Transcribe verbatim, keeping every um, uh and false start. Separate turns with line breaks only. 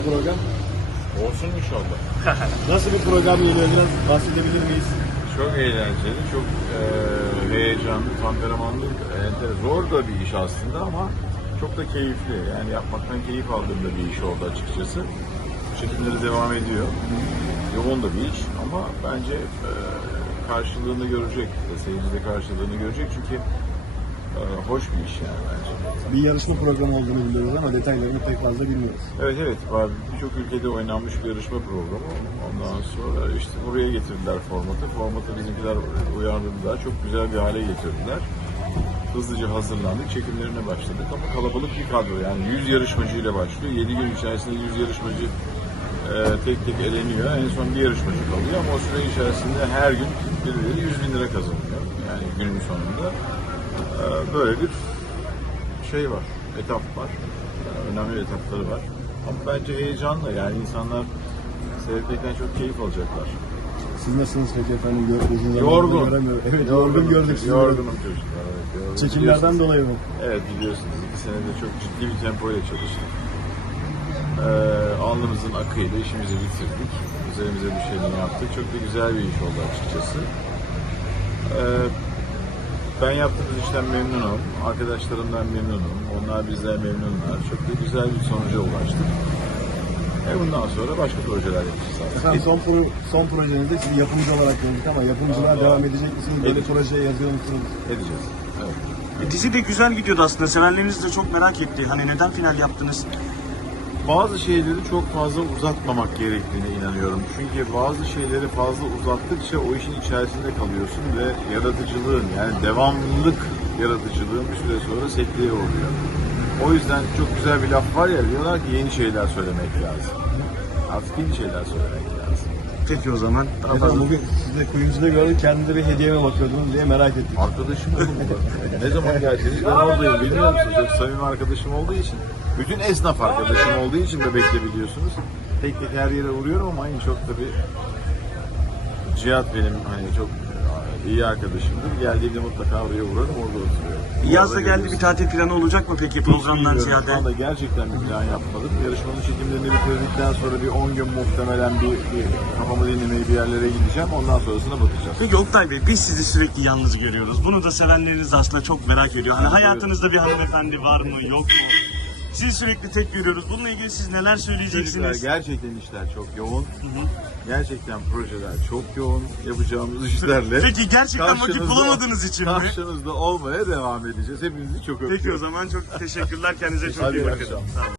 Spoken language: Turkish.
Program
Olsun inşallah.
nasıl bir program geliyor, biraz bahsedebilir miyiz?
Çok eğlenceli, çok e, heyecanlı, temperamanlı, enter- zor da bir iş aslında ama çok da keyifli. Yani yapmaktan keyif aldığım da bir iş oldu açıkçası. Çekimleri devam ediyor. Yoğun da bir iş ama bence e, karşılığını görecek, seyirci de karşılığını görecek çünkü e, hoş bir iş yani bence.
Bir yarışma programı olduğunu biliyoruz ama detaylarını pek fazla bilmiyoruz.
Evet evet var. Birçok ülkede oynanmış bir yarışma programı. Ondan sonra işte buraya getirdiler formatı. Formatı bizimkiler uyarladılar. Çok güzel bir hale getirdiler. Hızlıca hazırlandık. Çekimlerine başladık ama kalabalık bir kadro. Yani yüz yarışmacıyla başlıyor. yedi gün içerisinde yüz yarışmacı e, tek tek eleniyor. En son bir yarışmacı kalıyor ama o süre içerisinde her gün birileri yüz bin lira kazanıyor. Yani günün sonunda. E, böyle bir şey var, etap var. Yani önemli etapları var. Ama bence heyecanlı yani insanlar seyretmekten çok keyif alacaklar.
Siz nasılsınız peki efendim? Gör, uzun zamandır
Yorgun.
göremiyorum. Evet, yorgun gördük sizi.
Yorgunum çocuklar. Evet, yorgun.
Çekimlerden
Biliyorsunuz-
dolayı mı?
Evet biliyorsunuz iki senede çok ciddi bir tempoyla çalıştık. Ee, alnımızın akıyla işimizi bitirdik. Üzerimize bir şeyler yaptık. Çok da güzel bir iş oldu açıkçası. Ee, Ben yaptığımız işten memnunum. Arkadaşlarımdan memnunum. Onlar bizden memnunlar. Çok da güzel bir sonuca ulaştık. E bundan sonra başka projeler yapacağız.
Efendim son, pro, son projenizde sizi yapımcı olarak gördük ama yapımcılığa
Aa,
devam edecek misiniz? Böyle
edeceğiz.
projeye yazıyor musunuz?
Edeceğiz. Evet.
E, dizi de güzel gidiyordu aslında. Severleriniz de çok merak etti. Hani neden final yaptınız?
Bazı şeyleri çok fazla uzatmamak gerektiğine inanıyorum. Çünkü bazı şeyleri fazla uzattıkça o işin içerisinde kalıyorsun ve yaratıcılığın yani devamlılık yaratıcılığın bir süre sonra sekteye oluyor. O yüzden çok güzel bir laf var ya, diyorlar ki yeni şeyler söylemek lazım. Artık yeni şeyler söylemek lazım.
Peki o zaman. Daha fazla-
Efendim bugün siz de kuyumcuda gördük, kendinize bir hediye mi bakıyordunuz diye merak ettik.
Arkadaşım oldum bu. Ne zaman gelseniz ben oradayım, biliyor musunuz? Çok samimi arkadaşım olduğu için. Bütün esnaf arkadaşım olduğu için Bebek'te biliyorsunuz. Tek tek her yere uğruyorum ama en çok tabii Cihat benim hani çok iyi arkadaşımdır. Geldiğimde mutlaka oraya uğrarım, orada oturuyorum.
Yaz da
Orada
geldi, bir
görüyorsun.
tatil planı olacak mı peki
Hiç
programdan
bilmiyorum. Şu
ziyade?
anda gerçekten bir plan yapmadım. Yarışmanın çekimlerini bitirdikten sonra bir on gün muhtemelen bir, bir kafamı dinlemeye bir yerlere gideceğim. Ondan sonrasına bakacağız.
Peki Oktay Bey, biz sizi sürekli yalnız görüyoruz. Bunu da sevenleriniz aslında çok merak ediyor. Hani hayatınızda bir hanımefendi var mı, yok mu? Sizi sürekli tek görüyoruz. Bununla ilgili siz neler
Çocuklar
söyleyeceksiniz?
gerçekten işler çok yoğun.
Hı hı.
Gerçekten projeler çok yoğun yapacağımız işlerle.
Peki gerçekten vakit
Karşınızda-
bulamadığınız için mi?
Karşınızda olmaya devam edeceğiz. Hepinizi çok öpüyorum.
Peki o zaman çok teşekkürler. Kendinize çok
Hadi
iyi
iyi
bakın.
akşamlar.
Sağ olun.